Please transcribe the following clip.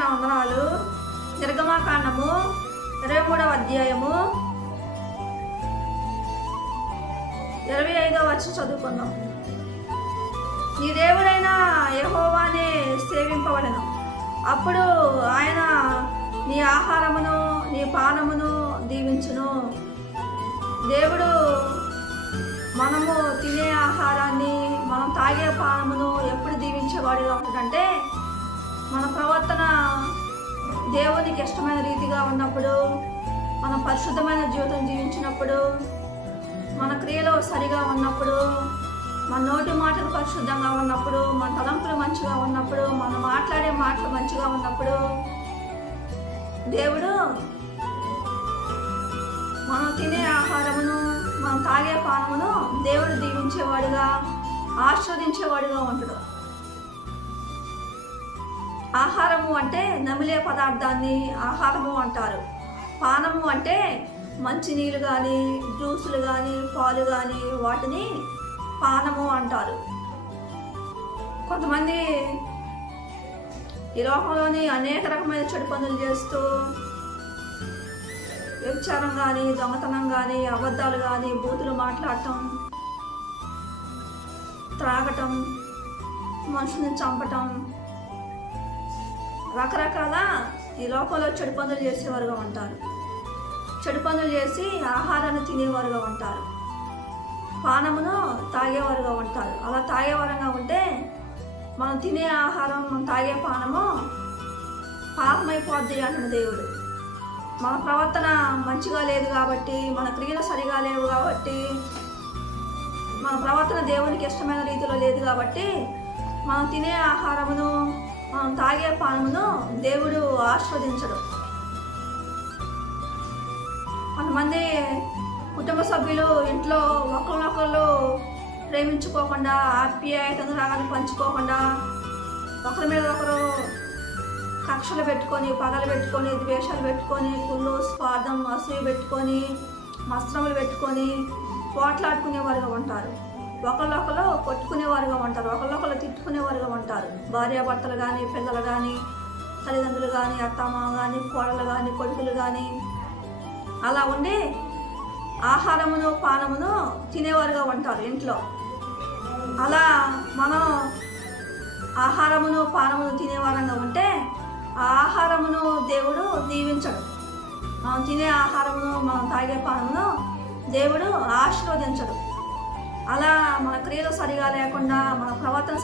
నా వందనాలు. నిర్గమాకాండము 23వ అధ్యాయము 25వ వచనం చదువుకుందాం. నీ దేవుడైన యెహోవానే సేవింపవలెను. అప్పుడు ఆయన నీ ఆహారమును నీ పానమును దీవించును. దేవుడు మనము తినే ఆహారాన్ని మనం తాగే పానమును ఎప్పుడు దీవించేవాడిగా ఉంటాడంటే మన ప్రవర్తన దేవునికి ఇష్టమైన రీతిగా ఉన్నప్పుడు, మన పరిశుద్ధమైన జీవితం జీవించినప్పుడు, మన క్రియలు సరిగా ఉన్నప్పుడు, మన నోటి మాటలు పరిశుద్ధంగా ఉన్నప్పుడు, మన తలంపులు మంచిగా ఉన్నప్పుడు, మనం మాట్లాడే మాటలు మంచిగా ఉన్నప్పుడు దేవుడు మనం తినే ఆహారమును మనం తాగే పానమును దేవుడు దీవించేవాడుగా ఆస్వాదించేవాడుగా ఉంటాడు. ఆహారము అంటే నమిలే పదార్థాన్ని ఆహారము అంటారు. పానము అంటే మంచినీళ్ళు కానీ జ్యూసులు కానీ పాలు కానీ వాటిని పానము అంటారు. కొంతమంది ఈ లోకంలోని అనేక రకమైన చెడు పనులు చేస్తూ వ్యభిచారం కానీ దొంగతనం కానీ అబద్ధాలు కానీ బూతులు మాట్లాడటం, త్రాగటం, మనుషుల్ని చంపటం, రకరకాల ఈ లోకంలో చెడు పనులు చేసేవారుగా ఉంటారు. చెడు పనులు చేసి ఆహారాన్ని తినేవారుగా ఉంటారు. పానమును తాగేవారుగా ఉంటారు. అలా తాగేవారుగా ఉంటే మనం తినే ఆహారం మనం తాగే పానము పాపమైపోద్ది అంటున్న దేవుడు. మన ప్రవర్తన మంచిగా లేదు కాబట్టి, మన క్రియలు సరిగా లేవు కాబట్టి, మన ప్రవర్తన దేవునికి ఇష్టమైన రీతిలో లేదు కాబట్టి మనం తినే ఆహారమును మనం తాగే పానమును దేవుడు ఆస్వాదించడు. కొంతమంది కుటుంబ సభ్యులు ఇంట్లో ఒకరినొకరు ప్రేమించుకోకుండా, ఆప్యాయతను రాగాన్ని పంచుకోకుండా, ఒకరి మీద ఒకరు కక్షలు పెట్టుకొని, పగలు పెట్టుకొని, ద్వేషాలు పెట్టుకొని, కుళ్ళు స్వార్థం అసూయ పెట్టుకొని, మస్త్రములు పెట్టుకొని పోట్లాడుకునేవారుగా ఉంటారు. ఒకళ్ళొకరు కొట్టుకునేవారుగా ఉంటారు. ఒకళ్ళొకరు తిట్టుకునేవారుగా ఉంటారు. భార్యాభర్తలు కానీ, పిల్లలు కానీ, తల్లిదండ్రులు కానీ, అత్తమ్మ కానీ, కోడలు కానీ, కొడుకులు కానీ అలా ఉండి ఆహారమును పానమును తినేవారుగా ఉంటారు ఇంట్లో. అలా మనం ఆహారమును పానమును తినేవారంగా ఉంటే ఆ ఆహారమును దేవుడు దీవించడు. మనం తినే ఆహారమును మనం తాగే పానమును దేవుడు ఆశీర్వదించడు. అలా మన క్రియలు సరిగా లేకుండా, మన ప్రవర్తన